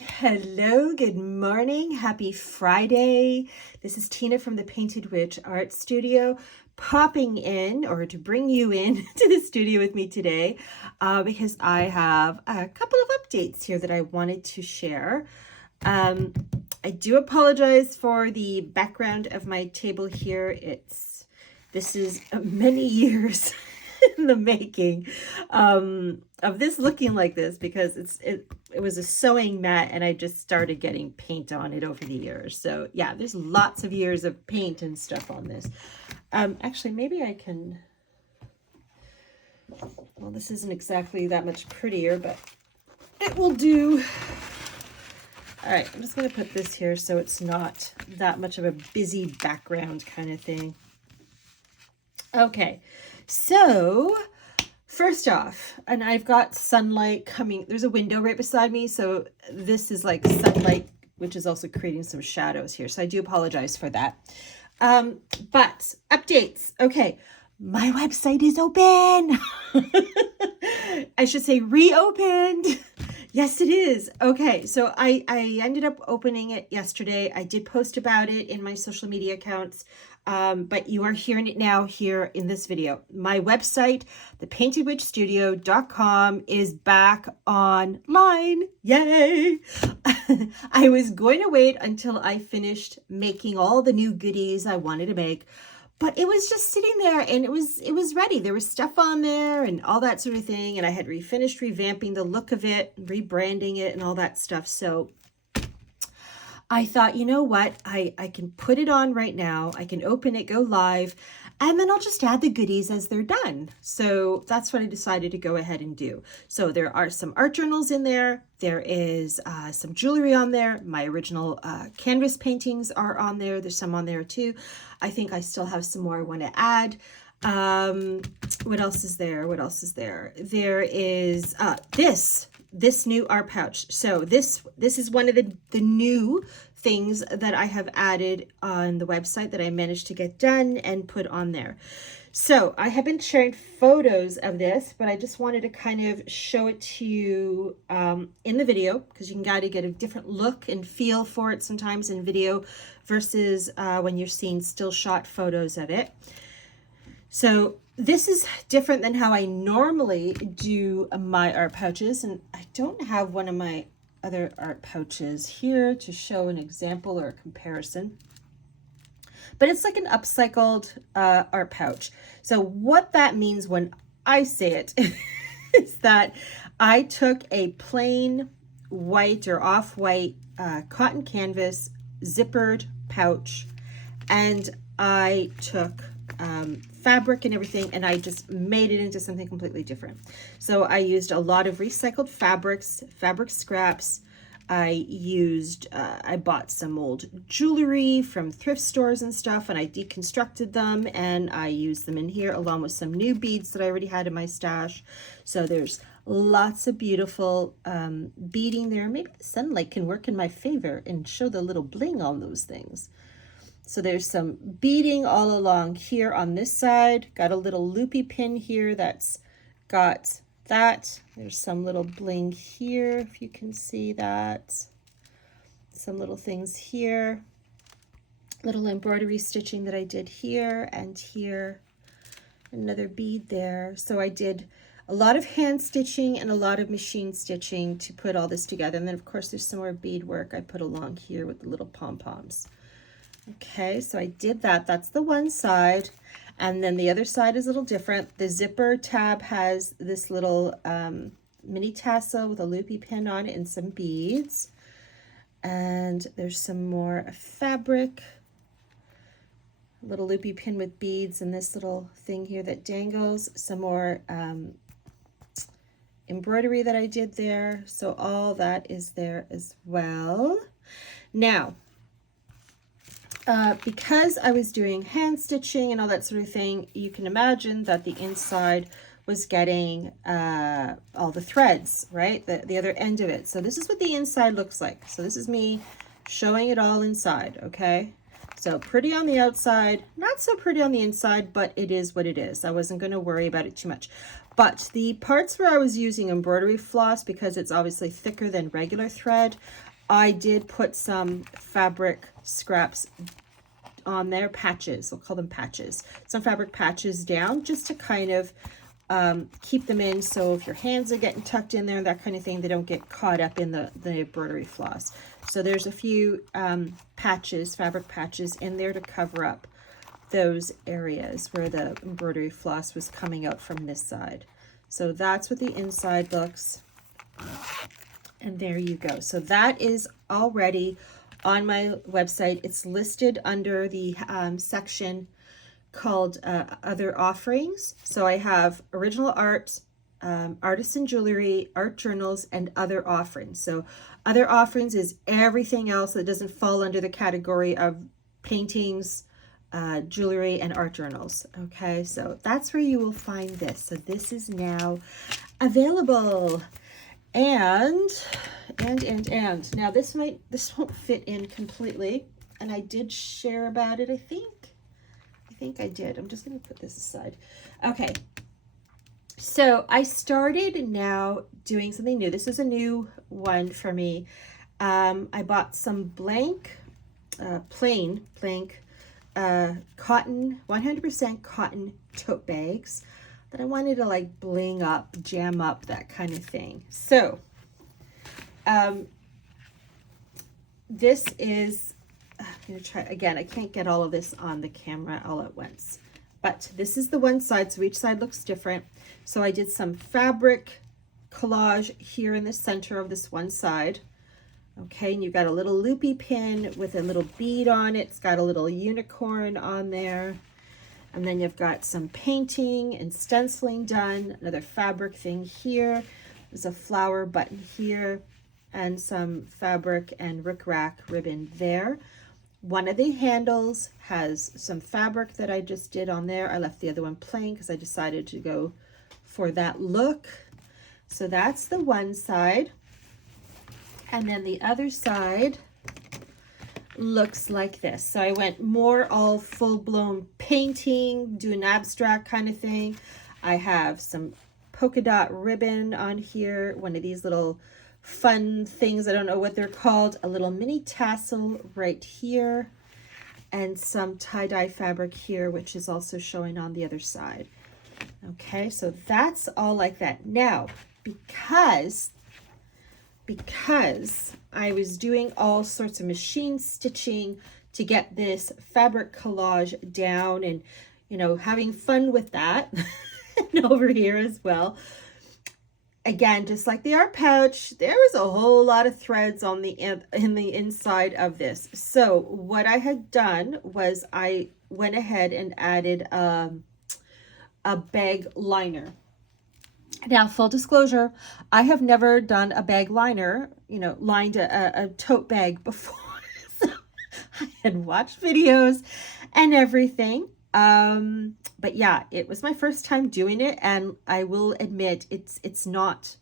Hello, good morning, happy Friday. This is Tina from the Painted Witch Art Studio, popping in or to bring you in to the studio with me today because I have a couple of updates here that I wanted to share. I do apologize for the background of my table here. This is many years in the making of this looking like this because it was a sewing mat and I just started getting paint on it over the years. So yeah, there's lots of years of paint and stuff on this. Actually, maybe I can, well, this isn't exactly that much prettier, but it will do. All right, I'm just going to put this here so it's not that much of a busy background kind of thing. Okay, so first off, and I've got sunlight coming, there's a window right beside me, so this is like sunlight, which is also creating some shadows here, so I do apologize for that. But updates, okay, my website is open. I should say reopened. Yes, it is. Okay, so I ended up opening it yesterday. I did post about it in my social media accounts, but you are hearing it now here in this video. My website, thepaintedwitchstudio.com, is back online. Yay! I was going to wait until I finished making all the new goodies I wanted to make, but it was just sitting there and it was ready. There was stuff on there and all that sort of thing. And I had finished revamping the look of it, rebranding it and all that stuff. So I thought, you know what? I can put it on right now. I can open it, go live, and then I'll just add the goodies as they're done. So that's what I decided to go ahead and do. So there are some art journals in there. There is some jewelry on there. My original canvas paintings are on there. There's some on there too. I think I still have some more I want to add. What else is there? What else is there? There is this new art pouch. So this is one of the new things that I have added on the website that I managed to get done and put on there. So I have been sharing photos of this, but I just wanted to kind of show it to you in the video because you can kind of get a different look and feel for it sometimes in video versus when you're seeing still shot photos of it. So this is different than how I normally do my art pouches, and I don't have one of my other art pouches here to show an example or a comparison. But it's like an upcycled art pouch. So what that means when I say it is that I took a plain white or off-white cotton canvas zippered pouch, and I took fabric and everything, and I just made it into something completely different. So I used a lot of recycled fabrics, fabric scraps. I bought some old jewelry from thrift stores and stuff, and I deconstructed them, and I used them in here along with some new beads that I already had in my stash. So there's lots of beautiful beading there. Maybe the sunlight can work in my favor and show the little bling on those things. So there's some beading all along here on this side. Got a little loopy pin here that's got that. There's some little bling here, if you can see that. Some little things here. Little embroidery stitching that I did here and here. Another bead there. So I did a lot of hand stitching and a lot of machine stitching to put all this together. And then of course there's some more bead work I put along here with the little pom-poms. Okay, so I did that. That's the one side. And then the other side is a little different. The zipper tab has this little mini tassel with a loopy pin on it and some beads. And there's some more fabric, a little loopy pin with beads, and this little thing here that dangles. Some more embroidery that I did there. So all that is there as well. Now, because I was doing hand stitching and all that sort of thing, you can imagine that the inside was getting all the threads, right? The other end of it. So this is what the inside looks like. So this is me showing it all inside, okay? So pretty on the outside, not so pretty on the inside, but it is what it is. I wasn't going to worry about it too much. But the parts where I was using embroidery floss, because it's obviously thicker than regular thread, I did put some fabric scraps on there, patches, I'll call them patches, some fabric patches down just to kind of keep them in, so if your hands are getting tucked in there, that kind of thing, they don't get caught up in the embroidery floss. So there's a few patches, fabric patches in there to cover up those areas where the embroidery floss was coming out from this side. So that's what the inside looks. And there you go. So that is already on my website. It's listed under the section called other offerings. So I have original art, artisan jewelry, art journals, and other offerings. So other offerings is everything else that doesn't fall under the category of paintings, jewelry, and art journals. Okay, so that's where you will find this. So this is now available. And now this won't fit in completely, and I did share about it, I think I did. I'm just going to put this aside. Okay, so I started now doing something new. This is a new one for me. I bought some blank, plain blank cotton, 100% cotton tote bags that I wanted to like bling up, jam up, that kind of thing. So this is, I'm going to try again. I can't get all of this on the camera all at once, but this is the one side. So each side looks different. So I did some fabric collage here in the center of this one side. Okay, and you've got a little loopy pin with a little bead on it. It's got a little unicorn on there. And then you've got some painting and stenciling done. Another fabric thing here. There's a flower button here and some fabric and rickrack ribbon there. One of the handles has some fabric that I just did on there. I left the other one plain because I decided to go for that look. So that's the one side. And then the other side looks like this. So I went more all full-blown painting, do an abstract kind of thing. I have some polka dot ribbon on here, one of these little fun things, I don't know what they're called, a little mini tassel right here, and some tie-dye fabric here, which is also showing on the other side. Okay, so that's all like that. Now, because I was doing all sorts of machine stitching to get this fabric collage down and, you know, having fun with that and over here as well. Again, just like the art pouch, there was a whole lot of threads on the in the inside of this. So what I had done was I went ahead and added a bag liner. Now, full disclosure, I have never done a bag liner, you know, lined a tote bag before. So I had watched videos and everything. But yeah, it was my first time doing it, and I will admit it's not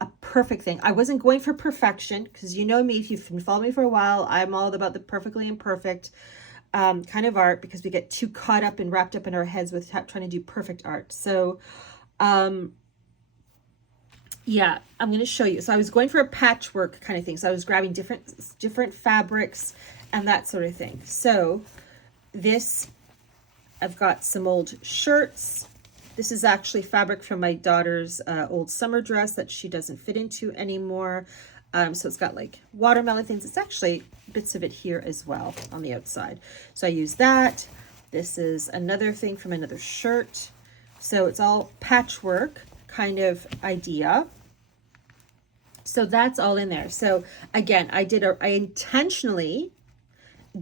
a perfect thing. I wasn't going for perfection because you know me, if you've been following me for a while, I'm all about the perfectly imperfect kind of art, because we get too caught up and wrapped up in our heads with trying to do perfect art. So yeah, I'm going to show you. So I was going for a patchwork kind of thing. So I was grabbing different fabrics and that sort of thing. So this, I've got some old shirts. This is actually fabric from my daughter's old summer dress that she doesn't fit into anymore. So it's got like watermelon things. It's actually bits of it here as well on the outside. So I use that. This is another thing from another shirt. So it's all patchwork kind of idea. So that's all in there. So again, I intentionally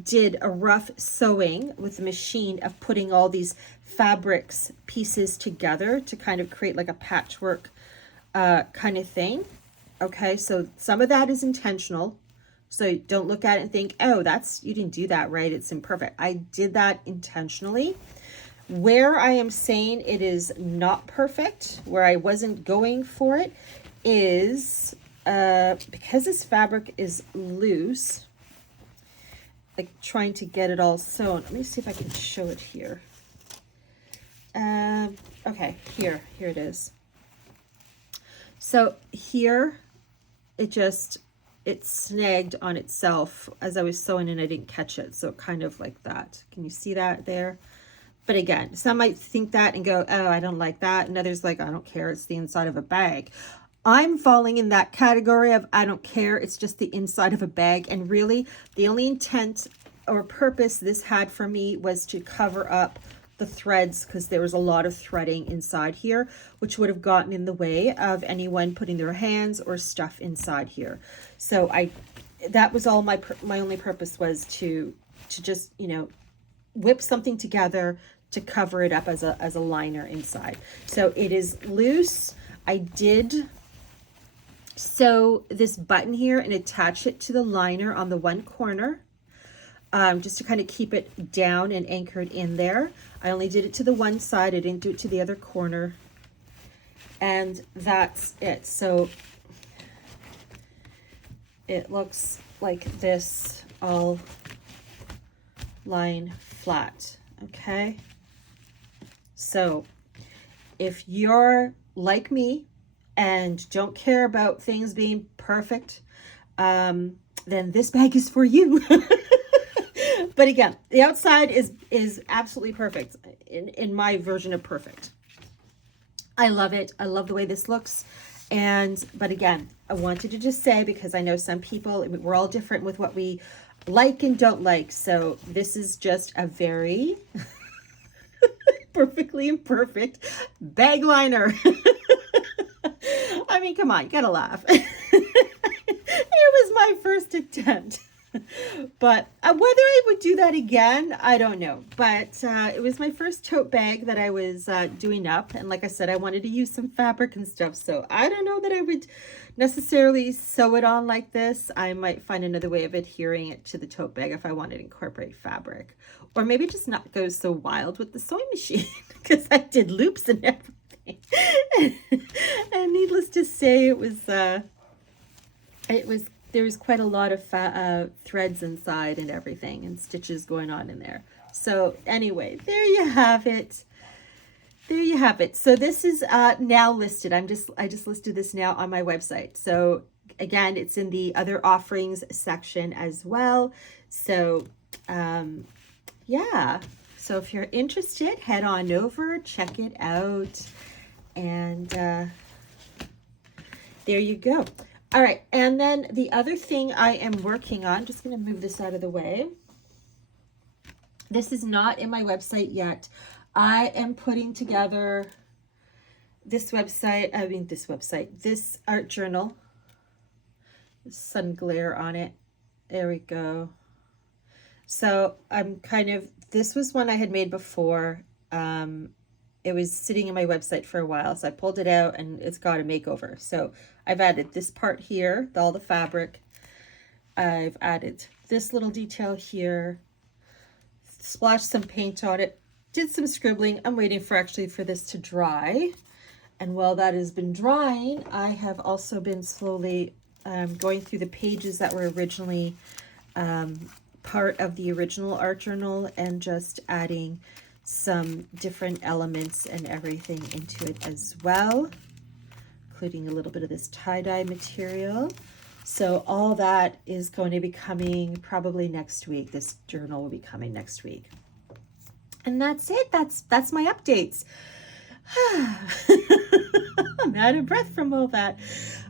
did a rough sewing with the machine of putting all these fabrics pieces together to kind of create like a patchwork kind of thing. Okay, so some of that is intentional. So don't look at it and think, oh, you didn't do that right, it's imperfect. I did that intentionally. Where I am saying it is not perfect, where I wasn't going for it, is because this fabric is loose, like trying to get it all sewn. Let me see if I can show it here. Okay, here it is. So here it snagged on itself as I was sewing and I didn't catch it. So kind of like that. Can you see that there? But again, some might think that and go, oh, I don't like that. And others like, I don't care. It's the inside of a bag. I'm falling in that category of I don't care. It's just the inside of a bag. And really the only intent or purpose this had for me was to cover up the threads, because there was a lot of threading inside here, which would have gotten in the way of anyone putting their hands or stuff inside here. So that was all my only purpose was to just, you know, whip something together to cover it up as a liner inside. So it is loose. I did sew this button here and attach it to the liner on the one corner, just to kind of keep it down and anchored in there. I only did it to the one side. I didn't do it to the other corner. And that's it. So it looks like this, all lying flat. Okay. So if you're like me and don't care about things being perfect, then this bag is for you. But again, the outside is absolutely perfect in my version of perfect. I love it. I love the way this looks. But again, I wanted to just say, because I know some people, we're all different with what we like and don't like. So this is just a very perfectly imperfect bag liner. I mean, come on, you gotta laugh. It was my first attempt. But whether I would do that again, I don't know. But it was my first tote bag that I was doing up. And like I said, I wanted to use some fabric and stuff. So I don't know that I would necessarily sew it on like this. I might find another way of adhering it to the tote bag if I wanted to incorporate fabric. Or maybe just not go so wild with the sewing machine, because I did loops and everything. And needless to say, there was quite a lot of threads inside and everything, and stitches going on in there. So anyway, there you have it. There you have it. So this is now listed. I just listed this now on my website. So again, it's in the other offerings section as well. So yeah. So if you're interested, head on over, check it out, and there you go. All right, and then the other thing I am working on, just going to move this out of the way. This is not in my website yet. I am putting together this art journal. Sun glare on it. There we go. So this was one I had made before. It was sitting in my website for a while, so I pulled it out and it's got a makeover. So I've added this part here, all the fabric. I've added this little detail here, splashed some paint on it, did some scribbling. I'm waiting for this to dry. And while that has been drying, I have also been slowly going through the pages that were originally part of the original art journal and just adding some different elements and everything into it as well, including a little bit of this tie-dye material. So all that is going to be coming probably next week. This journal will be coming next week. And that's it. That's my updates. I'm out of breath from all that.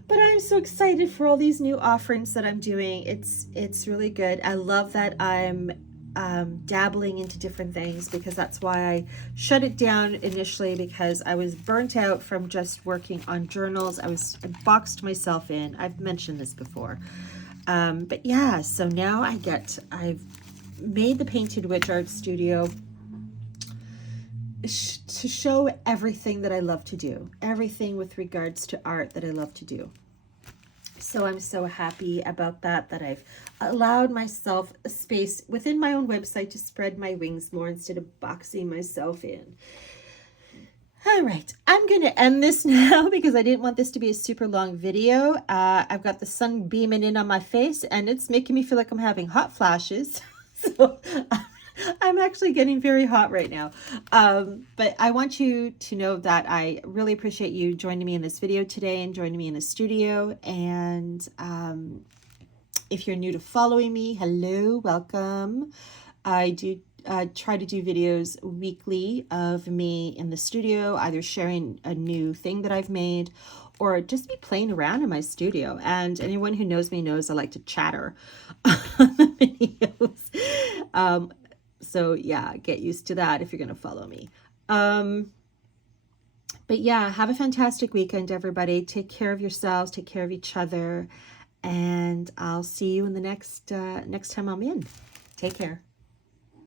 But I'm so excited for all these new offerings that I'm doing. It's really good. I love that I'm dabbling into different things, because that's why I shut it down initially, because I was burnt out from just working on journals. I boxed myself in. I've mentioned this before. But yeah, so now I've made the Painted Witch Art Studio to show everything that I love to do, everything with regards to art that I love to do. So I'm so happy about that I've allowed myself a space within my own website to spread my wings more instead of boxing myself in. All right, I'm going to end this now because I didn't want this to be a super long video. I've got the sun beaming in on my face and it's making me feel like I'm having hot flashes. So I'm actually getting very hot right now. But I want you to know that I really appreciate you joining me in this video today and joining me in the studio. And if you're new to following me, hello, welcome. I do try to do videos weekly of me in the studio, either sharing a new thing that I've made or just be playing around in my studio. And anyone who knows me knows I like to chatter on the videos. So yeah, get used to that if you're going to follow me. But yeah, have a fantastic weekend, everybody. Take care of yourselves, take care of each other, and I'll see you in the next time I'm in. Take care.